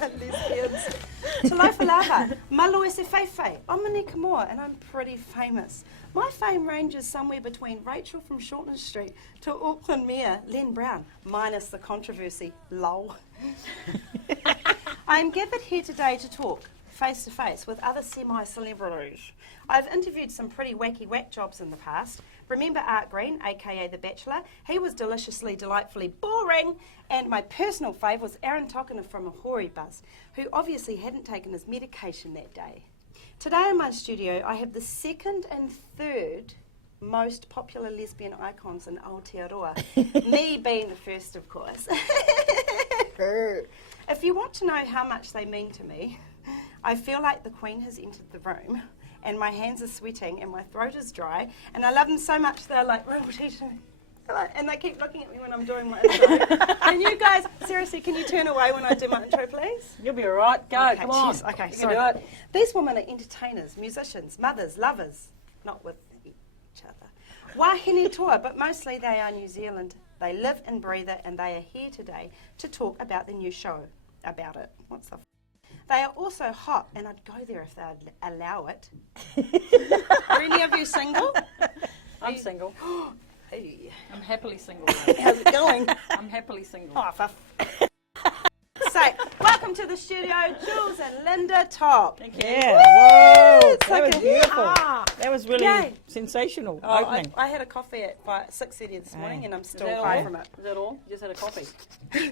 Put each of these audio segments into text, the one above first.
lesbians. Talofa lava, malo e se whaiwhai. I'm Anika Moa and I'm pretty famous. My fame ranges somewhere between Rachel from Shortland Street to Auckland Mayor Len Brown, minus the controversy, lol. I am gathered here today to talk face to face with other semi-celebrities. I've interviewed some pretty wacky whack jobs in the past. Remember Art Green, aka The Bachelor? He was deliciously, delightfully boring. And my personal fave was Aaron Tokina from a Hori Buzz, who obviously hadn't taken his medication that day. Today in my studio, I have the second and third most popular lesbian icons in Aotearoa. Me being the first, of course. If you want to know how much they mean to me, I feel like the Queen has entered the room and my hands are sweating and my throat is dry and I love them so much they're like, and they keep looking at me when I'm doing my intro. And you guys, seriously, can you turn away when I do my intro, please? You'll be all right. Go, okay, come on. Okay, you sorry. can do it. These women are entertainers, musicians, mothers, lovers, not with each other. Wahine toa, but mostly they are New Zealand. They live and breathe it and they are here today to talk about the new show about it. What's the They are also hot, and I'd go there if they'd allow it. Are any of you single? I'm single. Hey. I'm happily single. How's it going? I'm happily single. Oh, so, welcome to the studio, Jules and Linda Topp. Thank you. Yeah, whoa, that like was a- beautiful. Ah. That was really Yay. sensational Oh, opening. I had a coffee at 6:30 this morning, and I'm Is still that high all? from it. Is that all? You just had a coffee.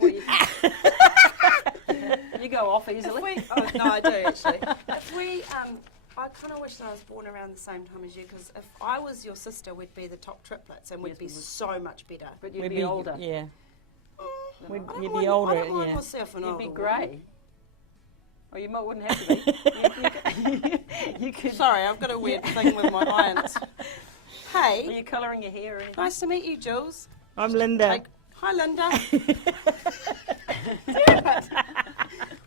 Well, you go off easily. No, I do actually. If we, I kind of wish that I was born around the same time as you, because if I was your sister, we'd be the top triplets, and we'd Yes, be we would. so much better. But you'd We'd be older. Yeah. I don't You'd mind- be older, I don't mind yeah. myself an You'd older be woman. grey. Oh, you wouldn't have to be. you could. Sorry, I've got a weird thing with my irons. Are Hey, you colouring your hair or anything? nice to meet you, Jules. I'm Linda. Hi, Linda.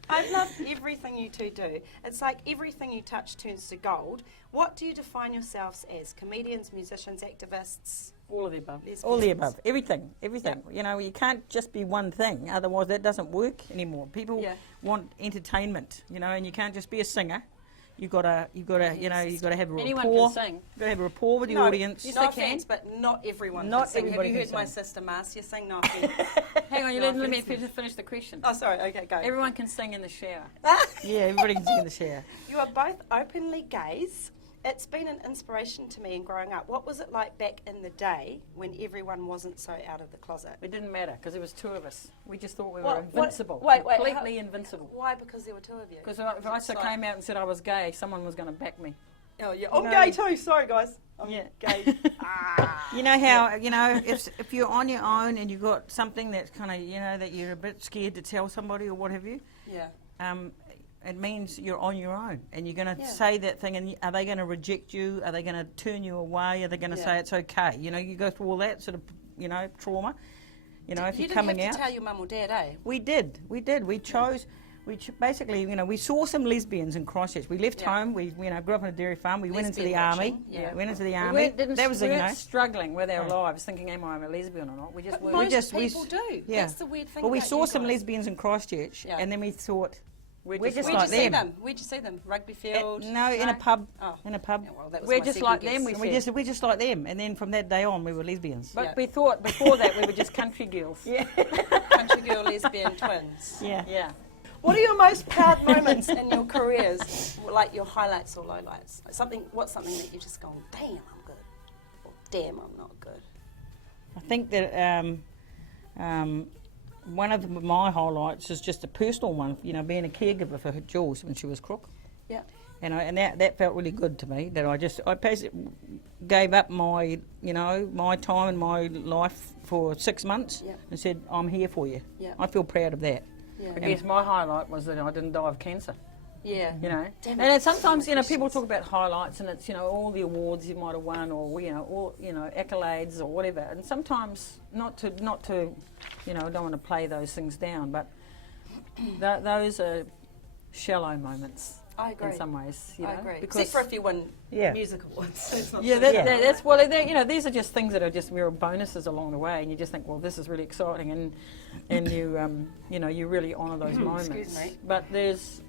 I love everything you two do. It's like everything you touch turns to gold. What do you define yourselves as? Comedians, musicians, activists, All of the above. lesbians? All the above. Everything. You know, you can't just be one thing, otherwise that doesn't work anymore. People Yeah. want entertainment, you know, and you can't just be a singer. You've got to have a Anyone rapport. can sing. You've got to have a rapport with the No, audience. No they offence, can. but not everyone Not can sing. everybody Have you can heard my sing. sister Marcia sing? No offence. Hang on, you No let me offence. finish the question. Oh, sorry. Okay, go. Everyone can sing in the shower. Yeah, everybody can sing in the shower. You are both openly gays. It's been an inspiration to me in growing up. What was it like back in the day when everyone wasn't so out of the closet? It didn't matter because there was two of us. We just thought we were What- invincible. wait, Completely invincible. Why? Because there were two of you. Because if I came out and said I was gay, someone was going to back me. Oh yeah, I'm No. gay too. Sorry guys, I'm Yeah. gay. You know how, you know, if you're on your own and you've got something that's kind of, you know, that you're a bit scared to tell somebody or what have you, Yeah. it means you're on your own and you're going to Yeah. say that thing, and are they going to reject you? Are they going to turn you away? Are they going to Yeah. say it's okay? You know, you go through all that sort of, you know, trauma. You know, if You you're didn't coming have out. to tell your mum or dad, eh? We did. We chose. Basically, you know, we saw some lesbians in Christchurch. We left Yeah. home. We, you know, grew up on a dairy farm. We went into the Lesbian army. watching, yeah. Went into the We army. weren't, That was, we you weren't know. struggling with our Yeah. lives, thinking, am I a lesbian or not? We just But weren't. most we people do. Yeah. That's the weird thing. Well, we about saw you some guys. lesbians in Christchurch, Yeah. and then we thought, We're just Where'd like you see them. them? Where'd you see them? Rugby field. no, in a No. pub. Oh. In a pub. Yeah, well, that was We're my just second like guess. them, we And said. we're just like them. And then from that day on, we were lesbians. But Yeah. we thought before that we were just country girls. Yeah. Country girl lesbian twins. Yeah. Yeah. What are your most proud moments in your careers? Like your highlights or lowlights? What's something that you're just going, damn, I'm good, or damn, I'm not good. I think that one of my highlights is just a personal one. You know, being a caregiver for Jules when she was crook. Yeah. And that felt really good to me. That I basically gave up my time and my life for 6 months Yeah. and said, I'm here for you. Yeah. I feel proud of that. Yeah. I guess my highlight was that I didn't die of cancer. Yeah. You know, Damn and it. it's sometimes people Questions. talk about highlights, and it's all the awards you might have won, or all accolades or whatever. And sometimes not to I don't want to play those things down, but those are shallow moments. I agree. in some ways. You I know, agree. because Except for if you win Yeah. music awards. It's not yeah, so that, bad. that's well, you know, these are just things that are just real bonuses along the way, and you just think, well, this is really exciting, and you you know, you really honour those moments. Excuse me. But there's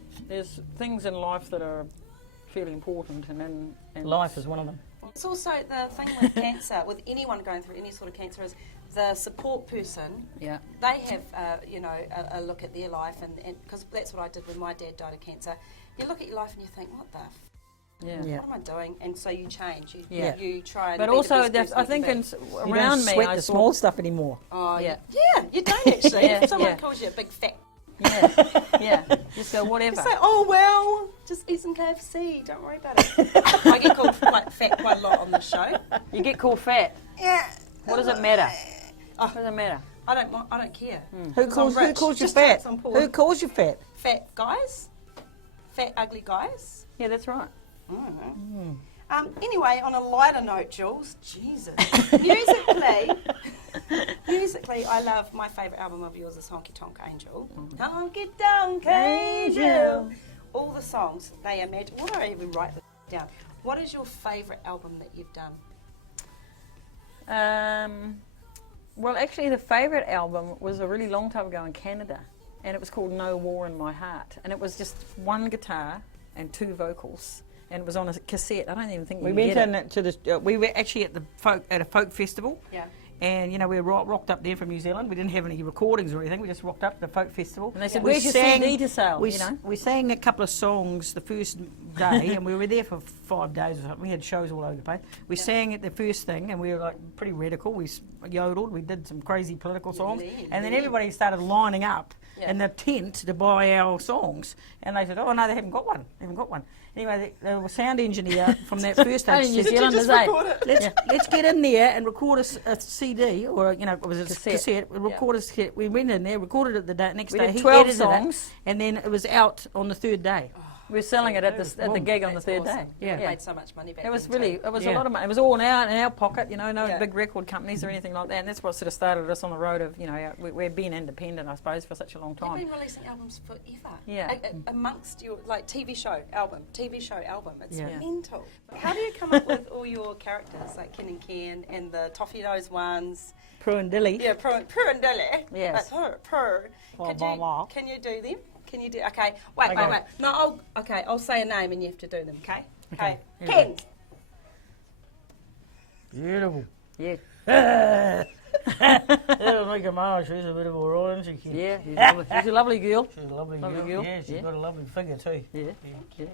things in life that are fairly important, and Life is one of them. It's also the thing with cancer, with anyone going through any sort of cancer, is the support person. Yeah. They have, you know, a look at their life, and because that's what I did when my dad died of cancer. You look at your life and you think, what the Yeah. what am I doing? And so you change. Yeah. You try and But be also, the best person I you think can be. You around don't me, sweat I the saw small stuff anymore. Oh, Yeah. yeah, you don't actually. Yeah, If someone yeah. calls you a big fat, yeah, just go whatever. just say, oh well, just eat some KFC. Don't worry about it. I get called quite fat quite a lot on the show. You get called fat. Yeah. What does it matter? What does it matter? I don't care. Who 'Cause calls I'm you rich. fat? Just tell us I'm poor. Who calls you fat? Fat guys? Fat ugly guys? Yeah, that's right. I don't know. Anyway, on a lighter note, Jules, Jesus. musically, I love my favourite album of yours is Honky Tonk Angel. Honky Tonk Angel. All the songs, they are magic. What do I even write this down? What is your favourite album that you've done? Well, actually, the favourite album was a really long time ago in Canada, and it was called No War in My Heart, and it was just one guitar and two vocals, and it was on a cassette. I don't even think We you went get in it. to the. We were actually at a folk festival. Yeah. And, you know, we were rocked up there from New Zealand. We didn't have any recordings or anything. We just rocked up to the folk festival. And they said, We "Where's your sang- CD to sell?" We, You know. we sang a couple of songs the first day, and we were there for 5 days or something. We had shows all over the place. We sang at the first thing, and we were like pretty radical. We yodeled. We did some crazy political songs, and then everybody started lining up in the tent to buy our songs. And they said, "Oh no, they haven't got one. They haven't got one." Anyway, the sound engineer from that first Only day New said, Zealanders, eh? let's get in there and record a CD, or, you know, it was a cassette. Record a cassette. We went in there, recorded it the next We day. did He 12 edited songs. it, and then it was out on the third day. We were selling it at the gig on the That's third awesome. day. Yeah. We made so much money back It was then really, too. it was Yeah. a lot of money. It was all in our pocket, you know, no Yeah. big record companies or anything like that. And that's what sort of started us on the road of, you know, we've been independent, I suppose, for such a long You've time. been releasing albums forever. Yeah. Amongst your like TV show album. It's Yeah. mental. How do you come up with all your characters like Ken and the Toffee Nose ones? Prue and Dilly. Yeah, Prue and Dilly. Yes. Prue. Blah, blah, blah. Can you do them? Can you do? Okay. Wait. No. I'll say a name and you have to do them. Okay. Okay. Ken. Beautiful. Yeah, Anika Moa, she's a bit of a royal, isn't she? yeah, she's a lovely girl. She's a lovely Lovely girl. girl. Yeah, she's Yeah. got a lovely figure too. Yeah, yeah.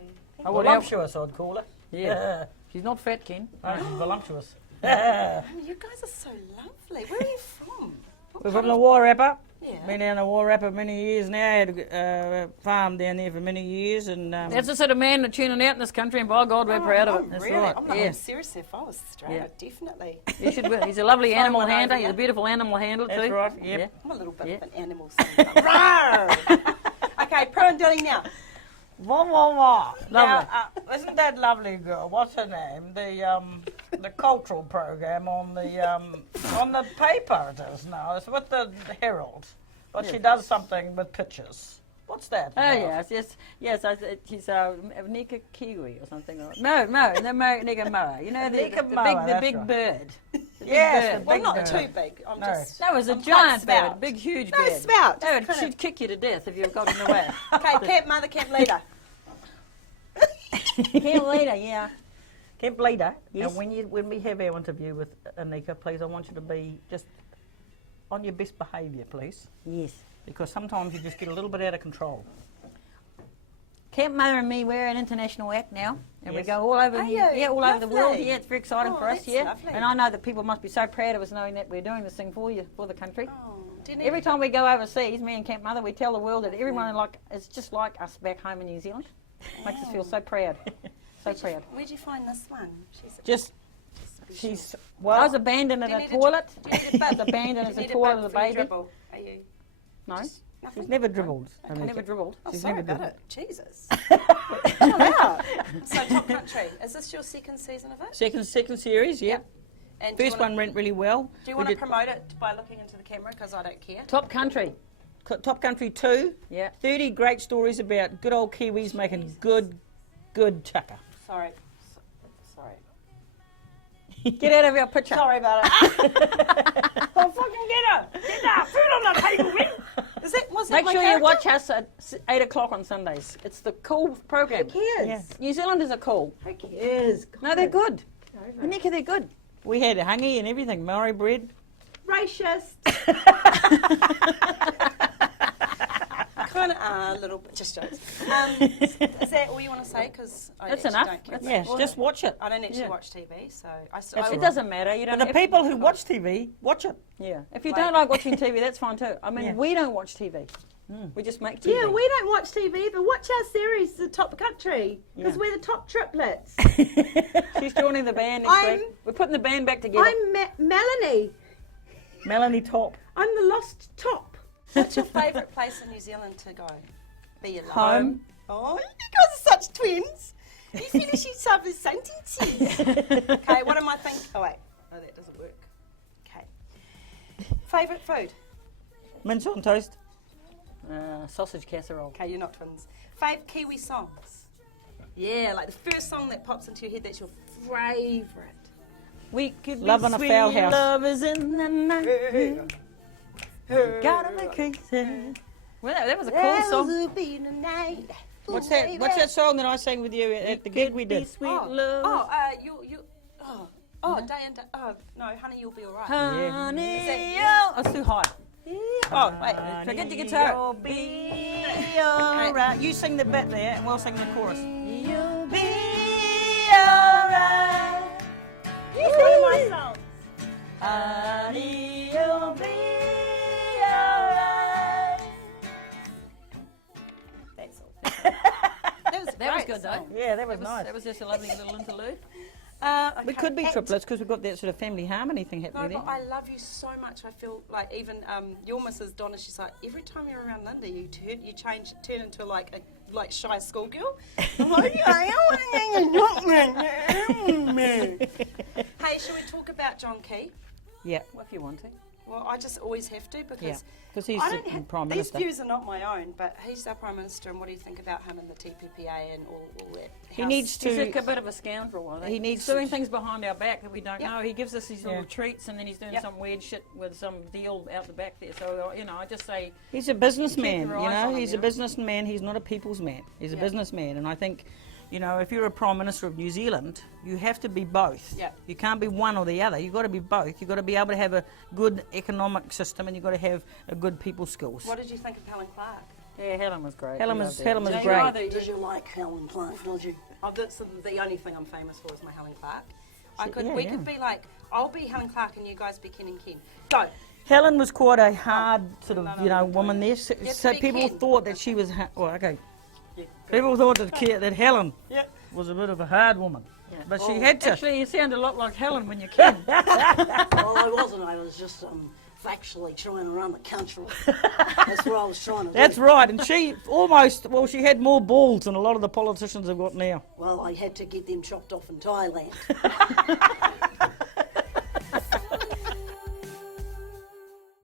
I would help. Voluptuous, I'd call her. Yeah, she's not fat, Ken. No, she's voluptuous. Oh, you guys are so lovely. Where are you from? We're from the Warrapper. Yeah. Been down the Warrapper many years now. Had a farm down there for many years, and That's the sort of man that's tuning out in this country, and by God, we're proud of it. That's really? right. I'm not Yeah. seriously. If I was Australia, definitely. You should. He's a lovely animal one handler. over He's a here. beautiful animal handler That's too. right, yep. Yeah. I'm a little bit Yeah. of an animal. Rawr. Okay, Prue and Dilly now. Wah, wah, wah. Lovely. Now, isn't that lovely girl? What's her name? The cultural program on the paper it is now. It's with the Herald, but she does something with pictures. What's that? Oh about? yes. She's Anika Kiwi or something. Anika Moa. You know Anika Moa, the that's big right. bird. Yes, bird. the Well, big not bird. too big. I'm No. just. No, it was a I'm giant quite bird, spout. big huge No, bird. spout, No, just kind she'd kick you to death if you got in the way. Okay, camp mother, camp leader. Camp leader, yeah. Camp leader. Yes. Now, when we have our interview with Anika, please, I want you to be just on your best behaviour, please, Yes. because sometimes you just get a little bit out of control. Camp Mother and me, we're an international act now, and we Yes. go all over. Are Yeah, you? all over the world. Lovely. Yeah, it's very exciting Oh, for us. that's Yeah, lovely. and I know that people must be so proud of us knowing that we're doing this thing for you, for the country. Oh, do you Every time we go overseas, me and Camp Mother, we tell the world that everyone is just like us back home in New Zealand. Makes us feel so proud, so proud. Where'd you find this one? She's I well. was abandoned in Do you a need toilet. Do you need a I was bub? abandoned Do as you a need toilet bub as a for your baby. dribble? Are you? No, Nothing? She's never dribbled. I never dribbled. Oh, She's sorry never about dribbled. it. Jesus. Chill out. So, Top Country, is this your second season of it? Second series, yeah. And do you First wanna- one went really well. Do you We want to did- promote it by looking into the camera? Because I don't care. Top Country. Top Country 2. Yeah. 30 great stories about good old Kiwis making good tucker. Sorry. Sorry. Get out of our picture. Sorry about it. Oh, fucking get up! Get that food on the table, man! Was that Make my sure character? you watch us at 8 o'clock on Sundays. It's the cool program. Who cares? Yeah. New Zealanders are cool. Who cares? No, they're good. Anika, they're good. We had hangi and everything, Maori bread. Racist. Kind of a little bit, just jokes. Is that all you want to say? Because I That's actually enough. don't care. Yeah, just watch it. I don't actually Yeah. watch TV, so I still. That's It all doesn't matter. You don't. But the people who watch TV, watch it. Yeah. If you Like- don't like watching TV, that's fine too. I mean, Yeah. we don't watch TV. We just make TV. Yeah, we don't watch TV, but watch our series, The Top Country, because Yeah. we're the top triplets. She's joining the band next I'm- week. We're putting the band back together. I'm Melanie. Melanie Topp. I'm the lost top. What's your favourite place in New Zealand to go? Be alone. Home. Oh, you guys are such twins. You finish each other's sentences. Okay, what am I thinking? Oh, wait. No, that doesn't work. Okay. Favourite food? Mince on toast. Sausage casserole. Okay, you're not twins. Fave Kiwi songs? Yeah, like the first song that pops into your head that's your favourite. We could Love on a foul house. Love is in the night. Gotta be crazy. Well, that was a cool song. What's that song that I sang with you at the gig we did? Sweet love. Day and day. Oh, no, honey, you'll be alright. Honey, oh, it's too high. Oh, wait. Forget your guitar. You'll be alright. You sing the bit there and we'll sing the chorus. You'll Be alright. It's one of my songs. Honey, you'll be alright. That's all. That was good though. Yeah, that was nice. That was just a lovely little interlude. We could be triplets because we've got that sort of family harmony thing No, happening but there. I love you so much. I feel like even your Mrs. Donna, she's like, every time you're around Linda, you turn into like a shy schoolgirl. I'm like, hey, should we talk about John Key? Yeah, Well, if you want to. Well, I just always have to because yeah. Because he's I don't the have, Prime these Minister. views are not my own, but he's our Prime Minister, and what do you think about him and the TPPA and all that? He needs He's to. a bit of a scoundrel, I think. He needs He's doing to- things behind our back that we don't Yep. know. He gives us these little Yeah. treats and then he's doing Yep. some weird shit with some deal out the back there. So, I just say, He's a businessman, Keep your you eyes know. on him, He's you a know. businessman. He's not a people's man. He's a Yeah. businessman, and I think, if you're a Prime Minister of New Zealand, you have to be both. Yeah. You can't be one or the other. You've got to be both. You've got to be able to have a good economic system, and you've got to have a good people skills. What did you think of Helen Clark? yeah, Helen was great. Helen We was- loved her. Helen was Yeah, great. you either- Did you like Helen Clark? Did you? Oh, that's the only thing I'm famous for is my Helen Clark. We could be like, I'll be Helen Clark and you guys be Ken and Ken. Go. Helen was quite a hard sort of, no, woman there. So, have to so be people Ken. thought that she was. Okay. Yeah. People thought that Helen Yeah. was a bit of a hard woman, Yeah. but she had to. Actually, you sound a lot like Helen when you can. Well, I wasn't. I was just factually trying to run the country. That's what I was trying to That's do. right, and she she had more balls than a lot of the politicians have got now. Well, I had to get them chopped off in Thailand.